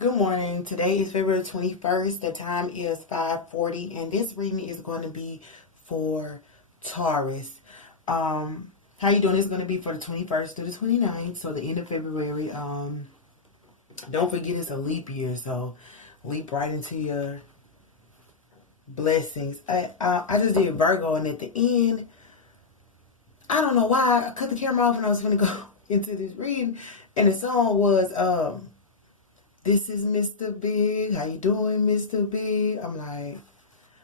Good morning. Today is February 21st. The time is 5:40, and this reading is going to be for Taurus. How you doing? It's going to be for the 21st to the 29th, so the end of February. Don't forget it's a leap year, so leap right into your blessings. I just did Virgo, and at the end, I don't know why I cut the camera off and I was going to go into this reading, and the song was "This is Mr. Big. How you doing, Mr. Big?" I'm like,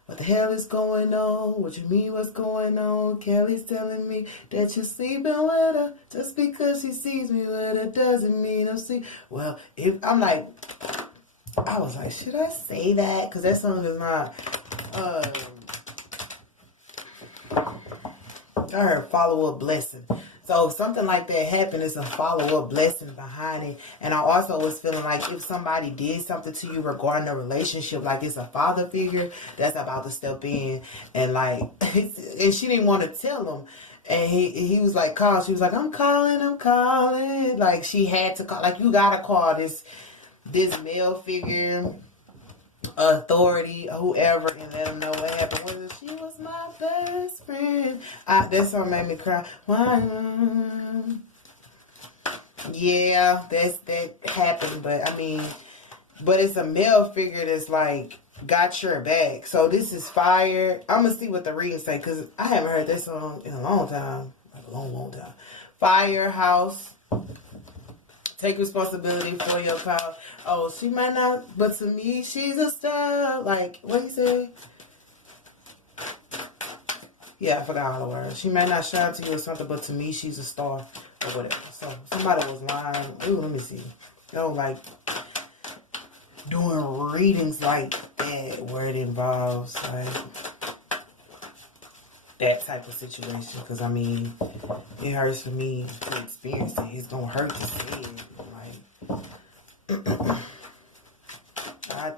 what the hell is going on? What you mean what's going on? Kelly's telling me that you're sleeping with her. Just because she sees me with her doesn't mean I'm sleeping. Well, I was like, should I say that? Because that song is not, I heard follow-up blessing. So if something like that happened, it's a follow-up blessing behind it. And I also was feeling like if somebody did something to you regarding a relationship, like it's a father figure that's about to step in. And like, and she didn't want to tell him. And he was like, call. She was like, I'm calling. Like she had to call. Like you got to call this male figure, authority, whoever, and let them know what happened. Whether she was my best friend. That song made me cry. Yeah, that happened, but it's a male figure that's like got your back. So this is fire. I'm gonna see what the reading say because I haven't heard this song in a long time, like a long time. Firehouse. Take responsibility for your power. Oh, she might not, but to me, she's a star. Like, what you say? Yeah, I forgot all the words. She may not shine to you or something, but to me, she's a star or whatever. So, somebody was lying. Ooh, let me see. Like, doing readings like that where it involves, like, that type of situation. Because, it hurts for me to experience it. It's going to hurt to see it.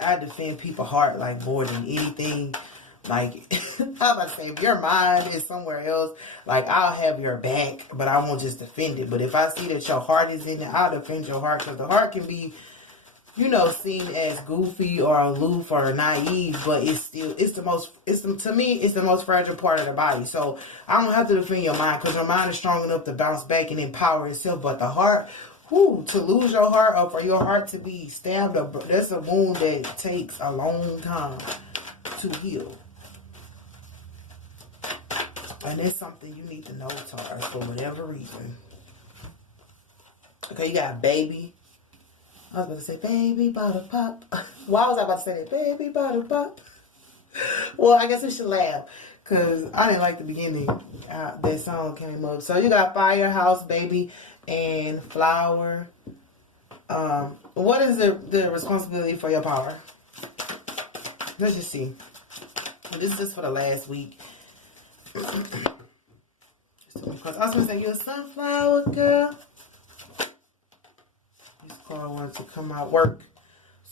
I defend people's heart like more than anything. Like I'm about to say, if your mind is somewhere else, like I'll have your back, but I won't just defend it. But if I see that your heart is in it, I'll defend your heart because the heart can be, seen as goofy or aloof or naive, but to me it's the most fragile part of the body. So I don't have to defend your mind because your mind is strong enough to bounce back and empower itself. But the heart, to lose your heart or for your heart to be stabbed, that's a wound that takes a long time to heal. And it's something you need to know, Taurus, for whatever reason. Okay, you got baby. I was about to say baby bottle pop. Why was I about to say that? Baby bottle pop. Well, I guess we should laugh because I didn't like the beginning. That song came up. So you got firehouse, baby, and flower. What is the responsibility for your power? Let's just see. This is just for the last week. Because I was going to say, you're a sunflower girl. This card wants to come out work.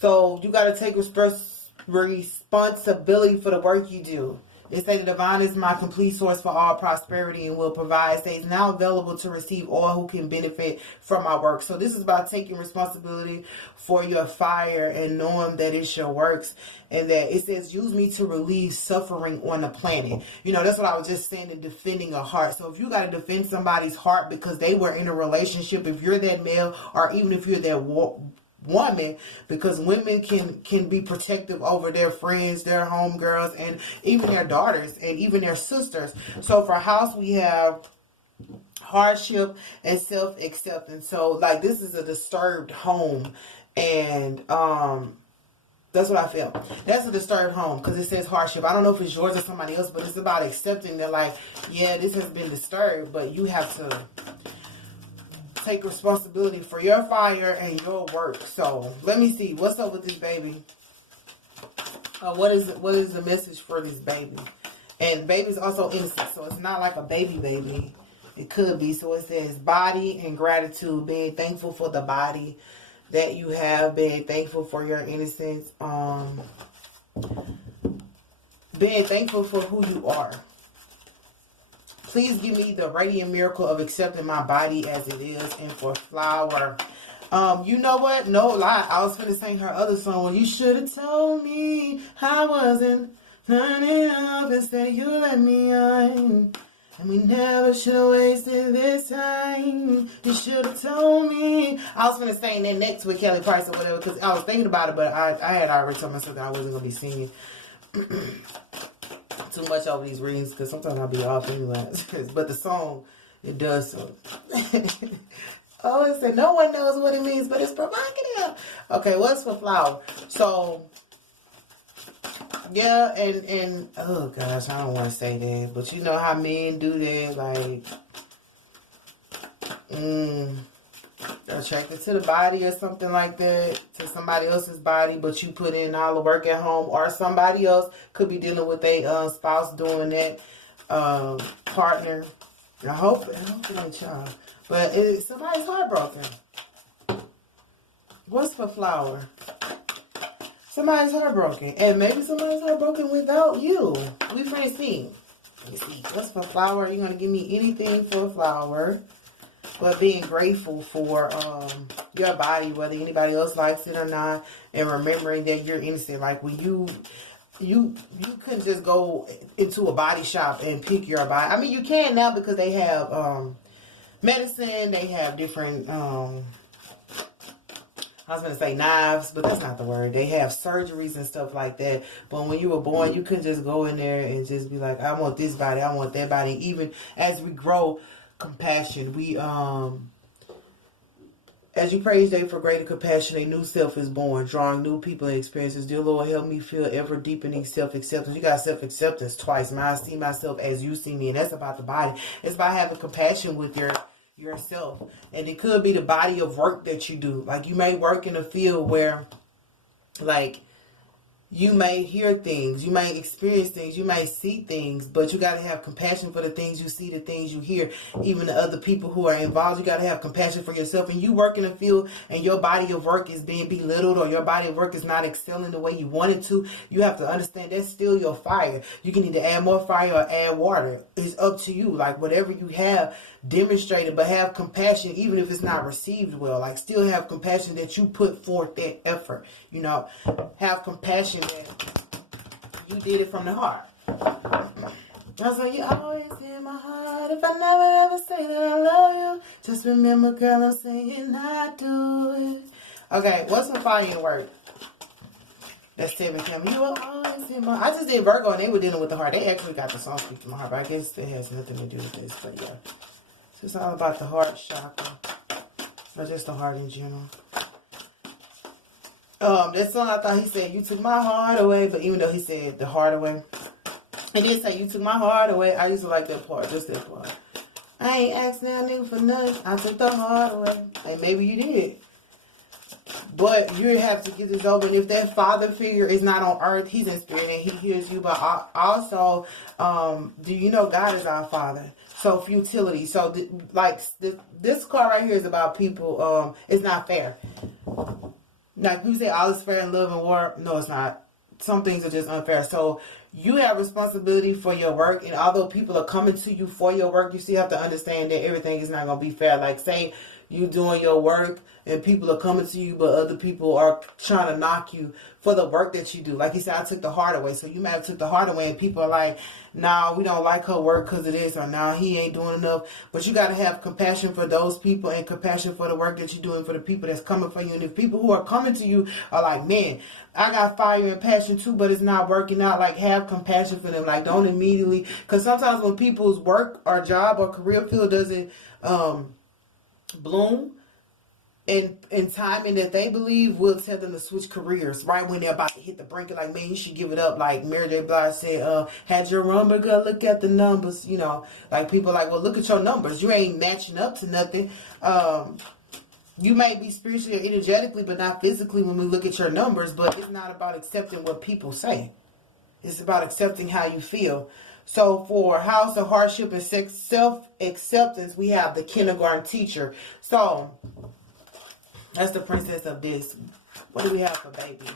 So you got to take responsibility for the work you do. They say the divine is my complete source for all prosperity and will provide. It says now available to receive all who can benefit from my work. So this is about taking responsibility for your fire and knowing that it's your works. And that it says use me to relieve suffering on the planet. That's what I was just saying in defending a heart. So if you got to defend somebody's heart because they were in a relationship, if you're that male or even if you're that woman, because women can be protective over their friends, their homegirls, and even their daughters and even their sisters. So for house, we have hardship and self-acceptance. So like this is a disturbed home, and that's what I feel. That's a disturbed home because it says hardship. I don't know if it's yours or somebody else, but it's about accepting that, like, yeah, this has been disturbed, but you have to take responsibility for your fire and your work. So let me see what's up with this baby. What is the message for this baby? And baby's also innocent, so it's not like a baby. It could be. So it says body and gratitude, being thankful for the body that you have, being thankful for your innocence, being thankful for who you are. Please give me the radiant miracle of accepting my body as it is. And for flower, You know what? No lie. I was finna sing her other song. Well, you should have told me I wasn't turning up instead you let me on. And we never should have wasted this time. You should have told me. I was finna sing that next with Kelly Price or whatever because I was thinking about it, but I had already told myself that I wasn't gonna be singing too much over these readings because sometimes I'll be off anyway. But the song, it does so. Oh, it said no one knows what it means, but it's provocative. Okay, what's for flower? So, yeah, and oh gosh, I don't want to say that, but you know how men do that, like, attracted to the body or something like that, to somebody else's body, but you put in all the work at home, or somebody else could be dealing with a spouse doing that, partner. I hope it ain't y'all. But somebody's heartbroken. What's for flower? Somebody's heartbroken. And maybe somebody's heartbroken without you. We finna see. Let me see. What's for flower? You're going to give me anything for flower. But being grateful for your body, whether anybody else likes it or not. And remembering that you're innocent. Like when you couldn't just go into a body shop and pick your body. I mean, you can now because they have medicine, they have different, I was going to say knives, but that's not the word. They have surgeries and stuff like that. But when you were born, you couldn't just go in there and just be like, I want this body, I want that body. Even as we grow, compassion, we, as you pray each day for greater compassion, a new self is born, drawing new people and experiences. Dear Lord, help me feel ever deepening self-acceptance. You got self-acceptance twice. I see myself as you see me, and that's about the body. It's about having compassion with yourself. And it could be the body of work that you do. Like you may work in a field where, like, you may hear things, you may experience things, you may see things, but you got to have compassion for the things you see, the things you hear, even the other people who are involved. You got to have compassion for yourself. And you work in a field and your body of work is being belittled, or your body of work is not excelling the way you want it to. You have to understand that's still your fire. You can either add more fire or add water. It's up to you. Like whatever you have, demonstrated, but have compassion even if it's not received well. Like still have compassion that you put forth that effort. You know, have compassion that you did it from the heart. That's why you always in my heart. If I never ever say that I love you, just remember, girl, I'm saying I do it. Okay, what's the firework? That's Tim and Kim. You are always in my heart. I just did Virgo and they were dealing with the heart. They actually got the song Speak to My Heart, but I guess it has nothing to do with this. But yeah, it's just all about the heart chakra, or just the heart in general. That song, I thought he said, you took my heart away, but even though he said the heart away, he did say, you took my heart away. I used to like that part, just that part. I ain't asking that nigga for nothing. I took the heart away. And maybe you did. But you have to get this over. And if that father figure is not on earth, he's in spirit and he hears you. But also, do you know God is our father? So futility. So this card right here is about people. It's not fair. Like you say, all is fair in love and war. No, it's not. Some things are just unfair. So you have responsibility for your work. And although people are coming to you for your work, you still have to understand that everything is not going to be fair. Like say you doing your work and people are coming to you, but other people are trying to knock you for the work that you do. Like he said, I took the heart away. So you might have took the heart away and people are like, nah, we don't like her work because of this, or nah, he ain't doing enough. But you got to have compassion for those people and compassion for the work that you're doing for the people that's coming for you. And if people who are coming to you are like, man, I got fire and passion too, but it's not working out, like have compassion for them. Like don't immediately, because sometimes when people's work or job or career field doesn't bloom, in timing that they believe will tell them to switch careers right when they're about to hit the brink. Like, man, you should give it up. Like Mary J. Blige said, had your rumor, girl, look at the numbers. You know, like people are like, well, look at your numbers. You ain't matching up to nothing. You may be spiritually or energetically, but not physically when we look at your numbers. But it's not about accepting what people say. It's about accepting how you feel. So for house of hardship and self-acceptance, we have the kindergarten teacher. So that's the princess of this. What do we have for baby?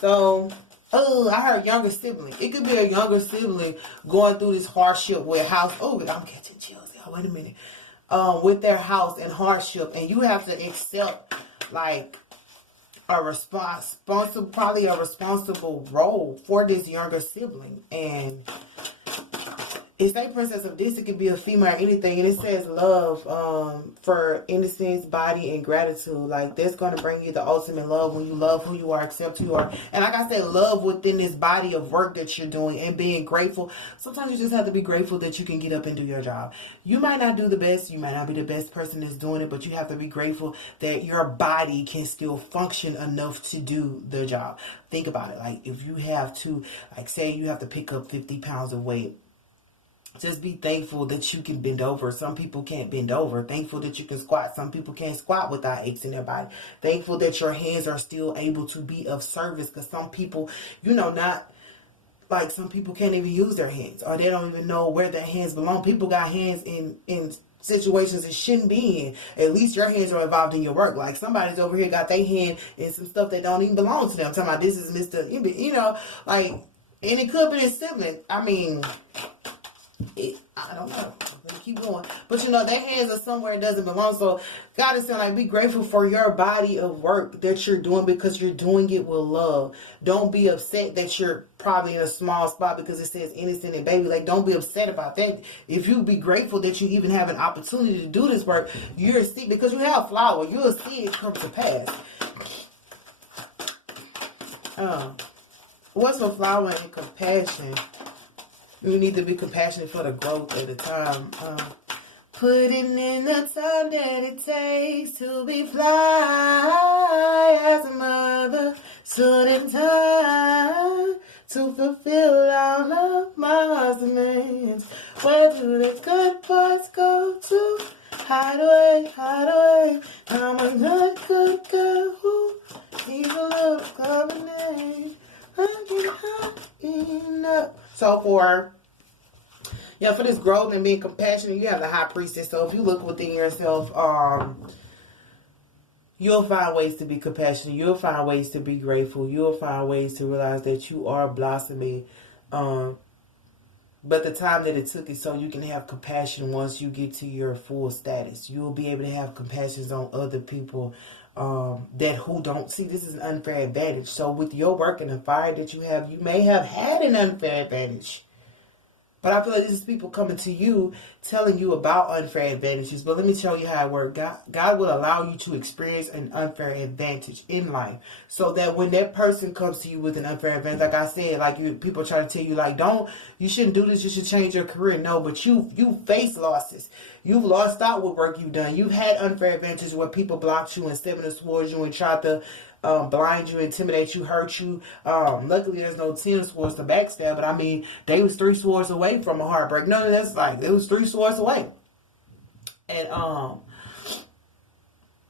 So, I heard younger sibling. It could be a younger sibling going through this hardship with house. Oh, I'm catching chills. Wait a minute. With their house and hardship. And you have to accept like probably a responsible role for this younger sibling. And it's a princess of this. It could be a female or anything. And it says love for innocence, body, and gratitude. Like, that's going to bring you the ultimate love when you love who you are, accept who you are. And like I said, love within this body of work that you're doing and being grateful. Sometimes you just have to be grateful that you can get up and do your job. You might not do the best. You might not be the best person that's doing it. But you have to be grateful that your body can still function enough to do the job. Think about it. Like, if you have to, like, say you have to pick up 50 pounds of weight. Just be thankful that you can bend over. Some people can't bend over. Thankful that you can squat. Some people can't squat without aches in their body. Thankful that your hands are still able to be of service. Because some people, not like some people can't even use their hands. Or they don't even know where their hands belong. People got hands in situations it shouldn't be in. At least your hands are involved in your work. Like, somebody's over here got their hand in some stuff that don't even belong to them. I'm talking about, this is Mr. Like, and it could be a sibling. I mean, I don't know. Let me keep going. But their hands are somewhere it doesn't belong. So God is saying, like, be grateful for your body of work that you're doing, because you're doing it with love. Don't be upset that you're probably in a small spot because it says innocent and baby. Like, don't be upset about that. If you be grateful that you even have an opportunity to do this work, you'll see, because you have flower, you'll see it come to pass. What's for flower and compassion? You need to be compassionate for the growth at the time. Putting in the time that it takes to be fly as a mother, stood in time to fulfill all of my heart's demands. Where do the good boys go to? Hide away, hide away. I'm a good girl who needs a little covenant. So for this growth and being compassionate, you have the high priestess. So if you look within yourself, you'll find ways to be compassionate. You'll find ways to be grateful. You'll find ways to realize that you are blossoming. But the time that it took is so you can have compassion once you get to your full status. You'll be able to have compassion on other people who don't see. This is an unfair advantage. So with your work and the fire that you have, you may have had an unfair advantage. But I feel like this is people coming to you, telling you about unfair advantages. But let me tell you how it works. God will allow you to experience an unfair advantage in life. So that when that person comes to you with an unfair advantage, like I said, like people try to tell you, like, you shouldn't do this, you should change your career. No, but you face losses. You've lost out with work you've done. You've had unfair advantages where people blocked you and stepped towards you and tried to blind you, intimidate you, hurt you. Luckily, there's no 10 swords to backstab, but I mean, they was 3 swords away from a heartbreak. No, that's like, it was 3 swords away. And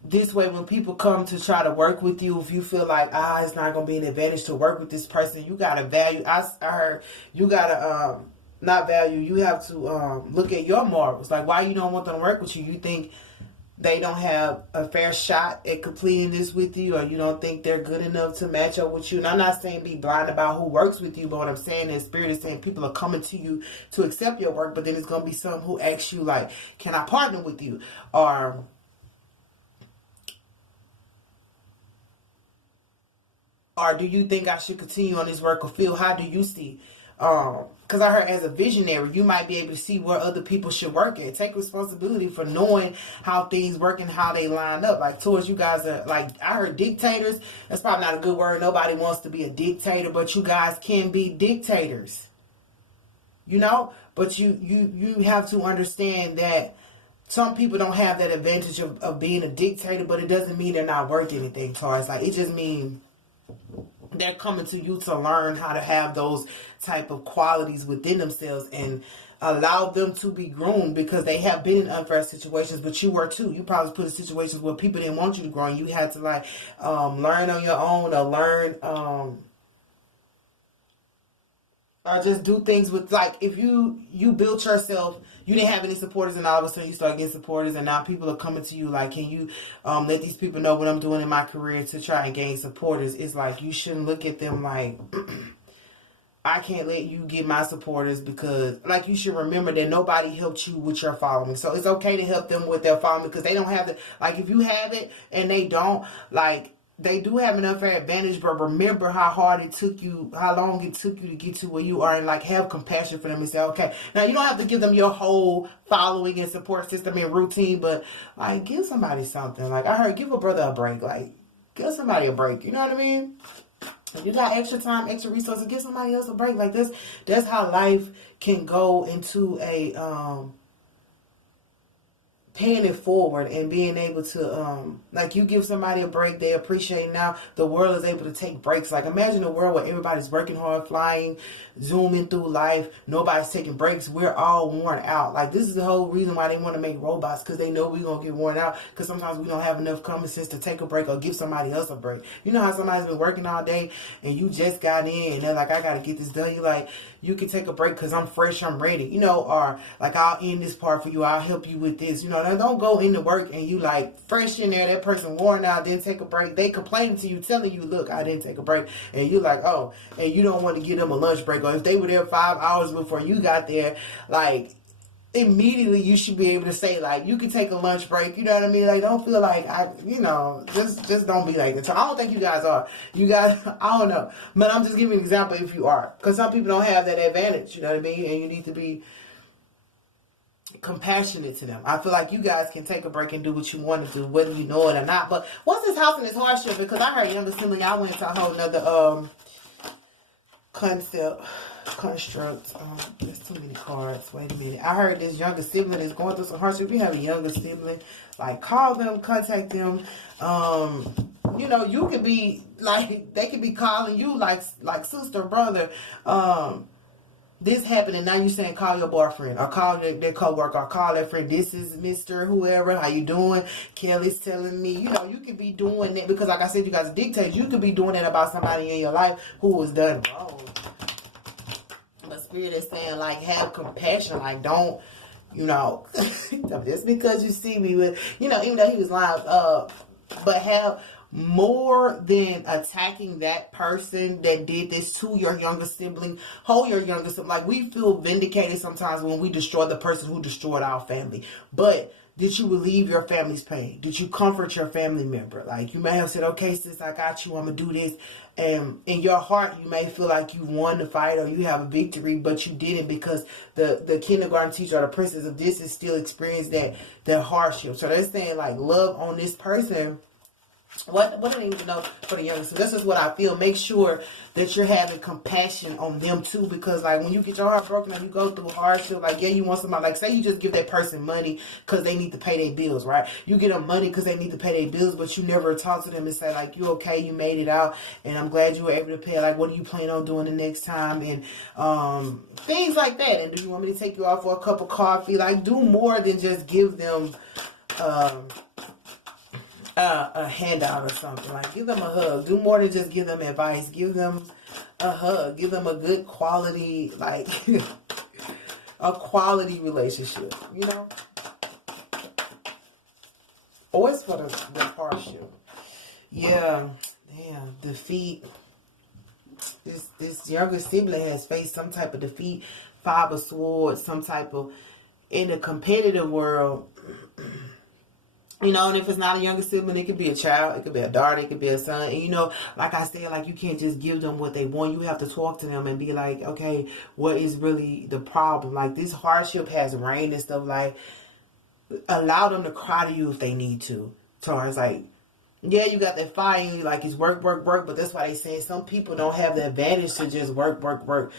this way, when people come to try to work with you, if you feel like, it's not going to be an advantage to work with this person, you got to value. I heard you got to not value. You have to look at your morals. Like, why you don't want them to work with you? You think they don't have a fair shot at completing this with you, or you don't think they're good enough to match up with you. And I'm not saying be blind about who works with you, but what I'm saying is, Spirit is saying people are coming to you to accept your work, but then there's going to be some who ask you, like, can I partner with you? Or do you think I should continue on this work, or feel, how do you see? Because I heard, as a visionary, you might be able to see where other people should work at. Take responsibility for knowing how things work and how they line up. Like, Taurus, you guys are, like, I heard dictators. That's probably not a good word. Nobody wants to be a dictator, but you guys can be dictators. But you have to understand that some people don't have that advantage of being a dictator, but it doesn't mean they're not worth anything, Taurus. Like, it just means they're coming to you to learn how to have those type of qualities within themselves and allow them to be groomed, because they have been in unfair situations, but you were too. You probably put in situations where people didn't want you to grow, and you had to learn on your own, or learn or just do things with, like, if you built yourself, you didn't have any supporters, and all of a sudden you start getting supporters, and now people are coming to you like, can you let these people know what I'm doing in my career to try and gain supporters? It's like, you shouldn't look at them like, I can't let you get my supporters because, like, you should remember that nobody helped you with your following. So it's okay to help them with their following because they don't have the, like, if you have it and they don't, like, they do have an unfair advantage, but remember how hard it took you, how long it took you to get to where you are, and like have compassion for them and say, okay, now you don't have to give them your whole following and support system and routine, but like give somebody something. Like I heard, give a brother a break. Like give somebody a break. You know what I mean? If you got extra time, extra resources, give somebody else a break. Like this, that's how life can go into a paying it forward and being able to like you give somebody a break, they appreciate it. Now the world is able to take breaks. Like imagine a world where everybody's working hard, flying, zooming through life, nobody's taking breaks, we're all worn out. Like this is the whole reason why they want to make robots, because they know we're gonna get worn out, because sometimes we don't have enough common sense to take a break or give somebody else a break. You know how somebody's been working all day and you just got in and they're like, I gotta get this done. You like, you can take a break because I'm fresh, I'm ready, you know, or like I'll end this part for you, I'll help you with this, you know. Now don't go into work and you like fresh in there, that person worn out, didn't take a break, they complaining to you, telling you, look, I didn't take a break, and you like, oh, and you don't want to give them a lunch break, or if they were there 5 hours before you got there, like immediately you should be able to say like, you can take a lunch break, you know what I mean? Like don't feel like just don't be like that. So I don't think you guys are. You guys, I don't know, but I'm just giving an example if you are, because some people don't have that advantage, you know what I mean? And you need to be compassionate to them. I feel like you guys can take a break and do what you want to do, whether you know it or not. But what's this house and this hardship? Because I heard younger sibling, I went into a whole nother construct. There's too many cards. Wait a minute. I heard this younger sibling is going through some hardship. If you have a younger sibling, like call them, contact them. You know, you could be like, they could be calling you like sister, brother. This happened and now you're saying call your boyfriend or call their co-worker or call their friend. This is Mr. Whoever. How you doing? Kelly's telling me. You know, you could be doing that because like I said, you guys dictate. You could be doing that about somebody in your life who was done wrong. But Spirit is saying like have compassion. Like don't, you know, just because you see me with, you know, even though he was lying, but have more than attacking that person that did this to your younger sibling, hold your younger sibling. Like we feel vindicated sometimes when we destroy the person who destroyed our family. But did you relieve your family's pain? Did you comfort your family member? Like you may have said, okay, sis, I got you, I'm gonna do this. And in your heart, you may feel like you won the fight or you have a victory, but you didn't, because the kindergarten teacher or the princess of this is still experiencing that hardship. So they're saying like love on this person. What I need to know for the youngest. So this is what I feel. Make sure that you're having compassion on them too, because like when you get your heart broken and you go through hardship, like yeah, you want somebody, like say you just give that person money because they need to pay their bills, right? You get them money because they need to pay their bills, but you never talk to them and say like, you okay, you made it out, and I'm glad you were able to pay. Like, what do you plan on doing the next time, and things like that. And do you want me to take you out for a cup of coffee? Like, do more than just give them a handout or something. Like give them a hug. Do more than just give them advice. Give them a hug. Give them a good quality, like a quality relationship, you know. Always for the hardship. Yeah, damn, defeat. This younger sibling has faced some type of defeat, 5 of Swords, some type of, in the competitive world. You know, and if it's not a younger sibling, it could be a child, it could be a daughter, it could be a son. And, you know, like I said, like, you can't just give them what they want. You have to talk to them and be like, okay, what is really the problem? Like, this hardship has rain and stuff. Like, allow them to cry to you if they need to. Taurus, like, yeah, you got that fire in you, like, it's work, work, work. But that's why they say some people don't have the advantage to just work, work, work.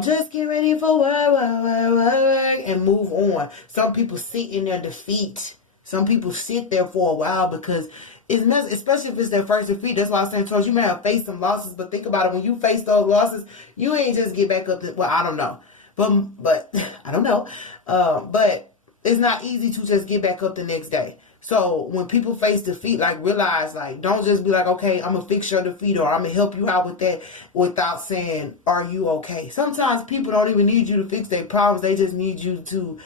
Just get ready for work, and move on. Some people sit in their defeat. Some people sit there for a while because it's especially if it's their first defeat. That's why I'm saying, Taurus, you may have faced some losses, but think about it. When you face those losses, you ain't just get back up. Well, I don't know. But I don't know. But it's not easy to just get back up the next day. So when people face defeat, like realize, like, don't just be like, okay, I'm going to fix your defeat or I'm going to help you out with that without saying, are you okay? Sometimes people don't even need you to fix their problems. They just need you to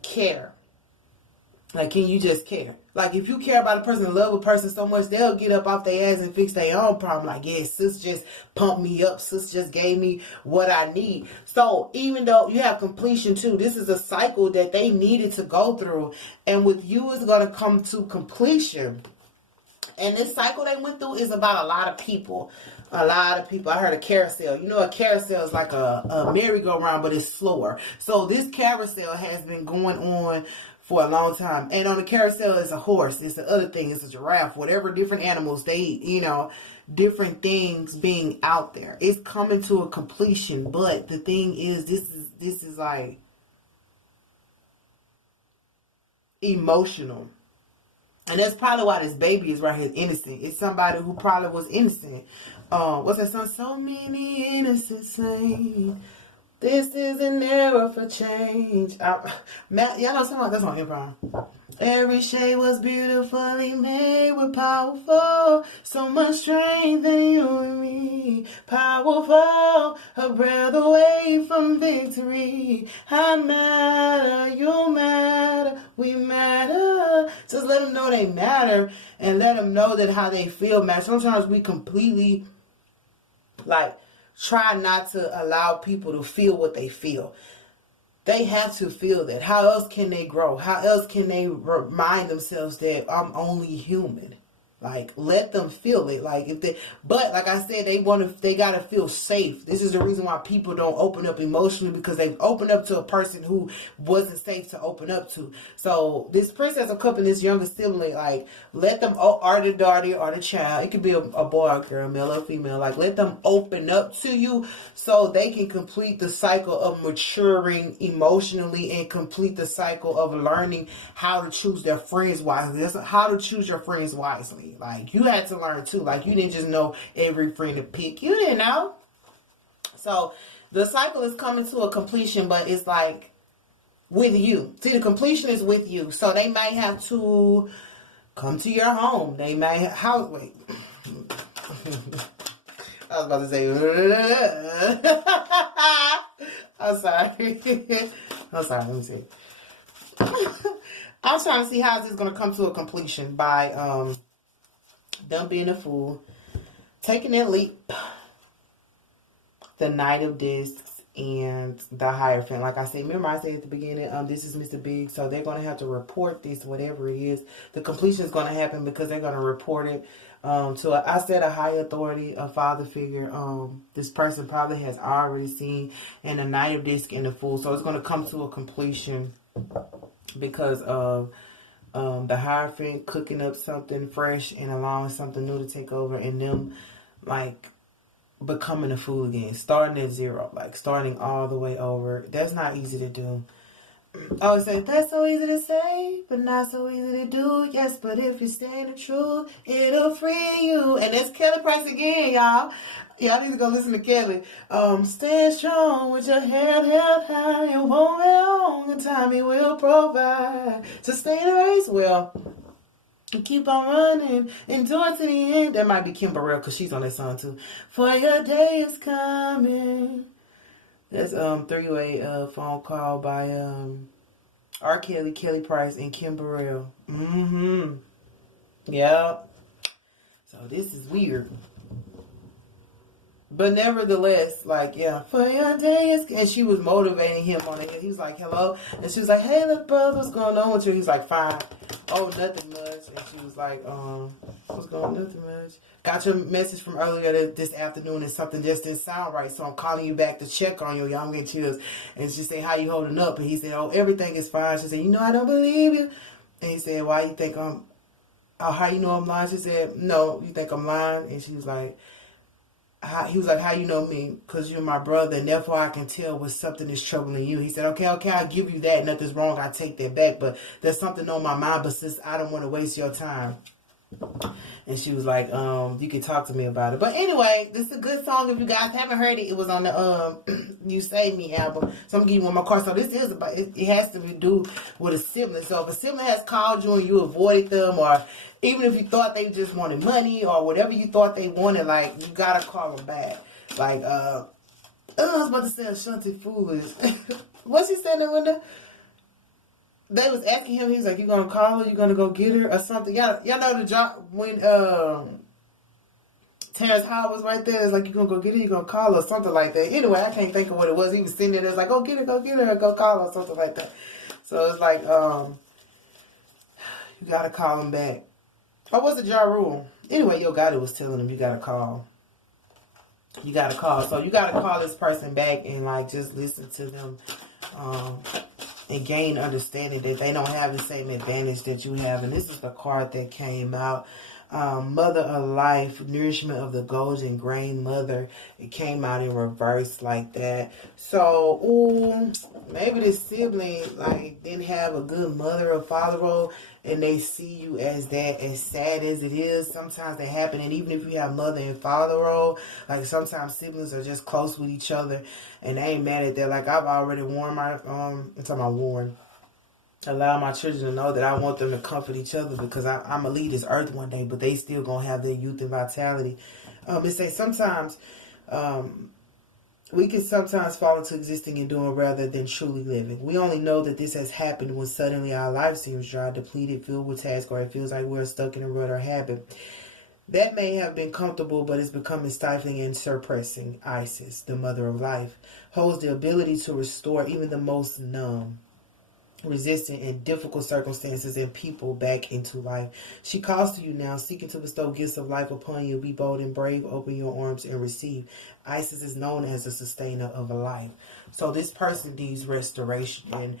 care. Like, can you just care? Like, if you care about a person and love a person so much, they'll get up off their ass and fix their own problem. Like, yeah, sis just pumped me up. Sis just gave me what I need. So, even though you have completion too, this is a cycle that they needed to go through. And with you, it's going to come to completion. And this cycle they went through is about a lot of people. A lot of people. I heard a carousel. You know, a carousel is like a merry-go-round, but it's slower. So this carousel has been going on for a long time. And on the carousel is a horse. It's the other thing. It's a giraffe. Whatever different animals they, you know, different things being out there. It's coming to a completion. But the thing is, this is like emotional. And that's probably why this baby is right here innocent. It's somebody who probably was innocent. What's that song? So many innocent saints. This is an era for change. Y'all know something like that's on improv. Every shade was beautifully made with powerful. So much strength in you and me. Powerful, a breath away from victory. I matter, you matter, we matter. Just let them know they matter and let them know that how they feel matters. Sometimes we completely, like, try not to allow people to feel what they feel. They have to feel that. How else can they grow? How else can they remind themselves that I'm only human? Like, let them feel it. Like, if they, but like I said, they gotta feel safe. This is the reason why people don't open up emotionally, because they've opened up to a person who wasn't safe to open up to. So this Princess of Cups and this younger sibling, like, let them, or the daughter or the child, it could be a boy or girl, male or female, like, let them open up to you so they can complete the cycle of maturing emotionally and complete the cycle of learning how to choose their friends wisely. That's how to choose your friends wisely. Like, you had to learn too. Like, you didn't just know every friend to pick. You didn't know. So the cycle is coming to a completion, but it's like with you. See, the completion is with you. So they might have to come to your home. They may wait. I was about to say I'm sorry. I'm sorry, let me see. I'm trying to see how this is going to come to a completion by them being a fool, taking that leap, the Knight of Discs, and the Hierophant. Like I said, remember I said at the beginning, this is Mr. Big, so they're going to have to report this, whatever it is. The completion is going to happen because they're going to report it to, I said, a high authority, a father figure. This person probably has already seen, and the Knight of Discs and the Fool. So it's going to come to a completion because of the Hierophant cooking up something fresh and allowing something new to take over, and them like becoming a fool again, starting at zero, like starting all the way over. That's not easy to do. I always say, that's so easy to say, but not so easy to do. Yes, but if you stand the truth, it'll free you. And that's Kelly Price again, y'all. Y'all need to go listen to Kelly. Stand strong with your head held high. It won't be long, and time he will provide. Sustain the race well. And keep on running, endure to the end. That might be Kim Burrell, because she's on that song too. For your day is coming. That's three-way phone call by R. Kelly, Kelly Price, and Kim Burrell. Yeah. So this is weird. But nevertheless, like, yeah, for your day is... And she was motivating him on it. He was like, hello. And she was like, hey, little brother, what's going on with you? He was like, fine. Oh, nothing much. And she was like, what's going on? Nothing much. Got your message from earlier this afternoon and something just didn't sound right. So I'm calling you back to check on you. Y'all, I'm getting chills. And she said, how you holding up? And he said, oh, everything is fine. She said, you know, I don't believe you. And he said, why you think I'm... Oh, how you know I'm lying? She said, no, you think I'm lying? And she was like... He was like, how you know me? Because you're my brother, and therefore I can tell when something is troubling you. He said, okay, I'll give you that. Nothing's wrong. I take that back. But there's something on my mind, but since I don't want to waste your time. And she was like, you can talk to me about it. But anyway, this is a good song. If you guys haven't heard it, it was on the You Save Me album. So I'm gonna give you one more card. So this is about, it has to do with a sibling. So if a sibling has called you and you avoided them, or even if you thought they just wanted money or whatever you thought they wanted, like, you gotta call them back. Like, I was about to say Ashanti Foolish. What's he saying in the window? they was asking him, he was like, you gonna call her, you gonna go get her or something. Y'all know the job when Terrence Howard was right there. It's like, you gonna go get her, you gonna call her or something like that. Anyway, I can't think of what it was. He was sitting there, it's like, go get her, go call her or something like that. So it's like, you gotta call him back. Or was it Ja Rule? Anyway, Yo Gotti was telling him, you gotta call. You gotta call. So you gotta call this person back and like just listen to them. And gain understanding that they don't have the same advantage that you have. And this is the card that came out. Mother of Life, Nourishment of the Golden Grain Mother. It came out in reverse like that. So, ooh, maybe this sibling like didn't have a good mother or father role, and they see you as that, as sad as it is. Sometimes they happen, and even if you have mother and father role, like sometimes siblings are just close with each other, and they ain't mad at that. Like I've already warned my, I'm talking about warn. Allow my children to know that I want them to comfort each other because I'm going to leave this earth one day, but they still going to have their youth and vitality. It say sometimes we can sometimes fall into existing and doing rather than truly living. We only know that this has happened when suddenly our life seems dry, depleted, filled with tasks, or it feels like we're stuck in a rut or habit. That may have been comfortable, but it's becoming stifling and suppressing. Isis, the mother of life, holds the ability to restore even the most numb, resistant, and difficult circumstances and people back into life. She calls to you now, seeking to bestow gifts of life upon you. Be bold and brave, open your arms and receive. Isis is known as the sustainer of a life. So this person needs restoration, and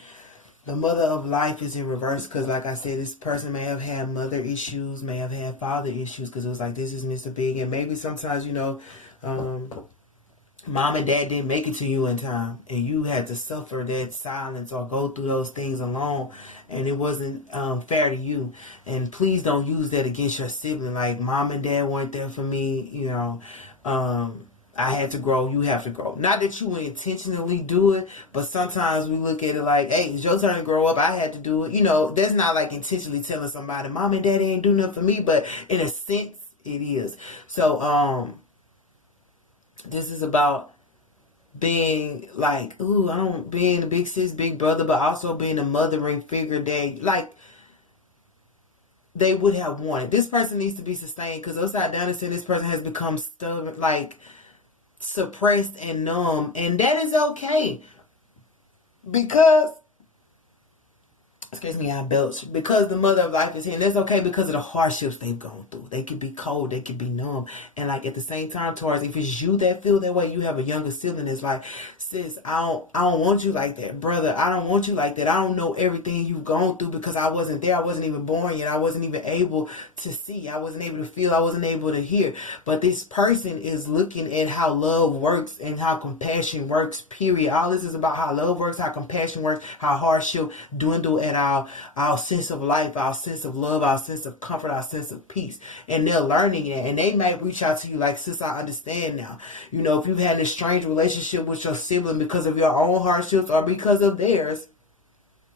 the mother of life is in reverse because, like I said, this person may have had mother issues, may have had father issues, because it was like, this is Mr. Big, and maybe sometimes, you know, mom and dad didn't make it to you in time, and you had to suffer that silence or go through those things alone, and it wasn't fair to you. And please don't use that against your sibling. Like, mom and dad weren't there for me, you know. I had to grow, you have to grow. Not that you would intentionally do it, but sometimes we look at it like, hey, it's your turn to grow up, I had to do it. You know, that's not like intentionally telling somebody, mom and daddy ain't do nothing for me, but in a sense, it is. So, this is about being like, being the big sis, big brother, but also being a mothering figure that, like, they would have wanted. This person needs to be sustained, because upside down, this person has become stubborn, like, suppressed and numb, and that is okay, because excuse me, I belch, because the mother of life is here, and that's okay because of the hardships they've gone through. They could be cold, they could be numb, and like at the same time, Taurus, if it's you that feel that way, you have a younger sibling that's like, sis, I don't want you like that, brother, I don't want you like that. I don't know everything you've gone through because I wasn't there, I wasn't even born yet, I wasn't even able to see, I wasn't able to feel, I wasn't able to hear. But this person is looking at how love works and how compassion works, period. All this is about how love works, how compassion works, how hardship dwindle at our sense of life, our sense of love, our sense of comfort, our sense of peace. And they're learning it, and they may reach out to you like, sis, I understand now. You know, if you've had a strange relationship with your sibling because of your own hardships or because of theirs,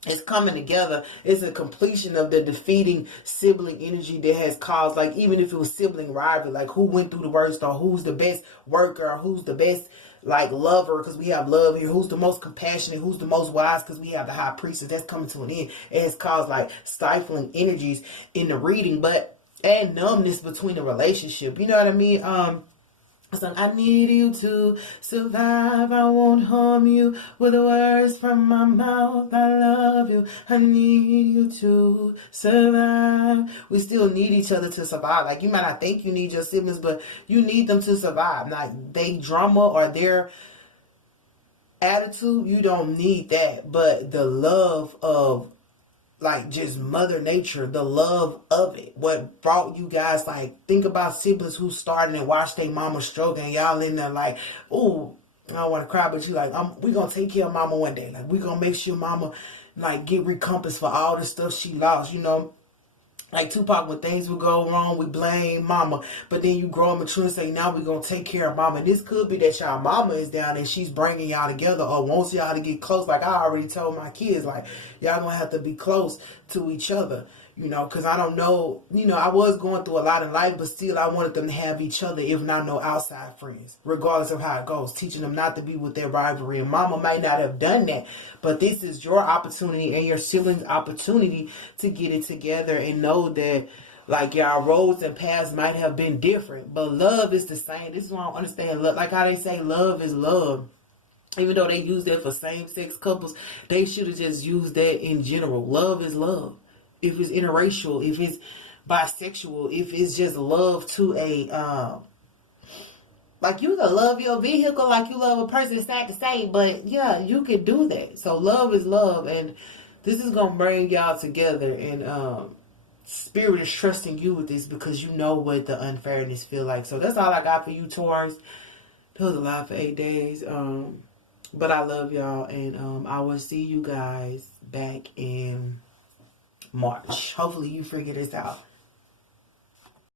it's coming together. It's a completion of the defeating sibling energy that has caused, like, even if it was sibling rivalry, like who went through the worst, or who's the best worker, or who's the best, like, lover, because we have love here, who's the most compassionate, who's the most wise, because we have the high priestess. That's coming to an end. It has caused, like, stifling energies in the reading, but and numbness between the relationship. You know what I mean? So I need you to survive. I won't harm you with the words from my mouth. I love you. I need you to survive. We still need each other to survive. Like, you might not think you need your siblings, but you need them to survive. Like, they drama or their attitude, you don't need that. But the love of, like, just mother nature, the love of it, what brought you guys, like, think about siblings who started and watched their mama struggle, and y'all in there like, ooh, I don't want to cry, but you like, we gonna take care of mama one day. Like, we gonna make sure mama, like, get recompensed for all the stuff she lost, you know. Like Tupac, when things would go wrong, we blame mama. But then you grow up mature and say, now we're going to take care of mama. And this could be that y'all mama is down and she's bringing y'all together or wants y'all to get close. Like I already told my kids, like, y'all going to have to be close to each other. You know, because I don't know, you know, I was going through a lot in life, but still I wanted them to have each other, if not no outside friends, regardless of how it goes, teaching them not to be with their rivalry. And mama might not have done that, but this is your opportunity and your siblings' opportunity to get it together and know that, like, y'all roads and paths might have been different, but love is the same. This is why I don't understand love. Like how they say love is love. Even though they use that for same-sex couples, they should have just used that in general. Love is love. If it's interracial, if it's bisexual, if it's just love to a, like you can love your vehicle like you love a person, it's sad to say, but yeah, you can do that. So love is love, and this is going to bring y'all together, and Spirit is trusting you with this because you know what the unfairness feel like. So that's all I got for you, Taurus. That was a lot for 8 days, but I love y'all, and I will see you guys back in March. Hopefully you figure this out.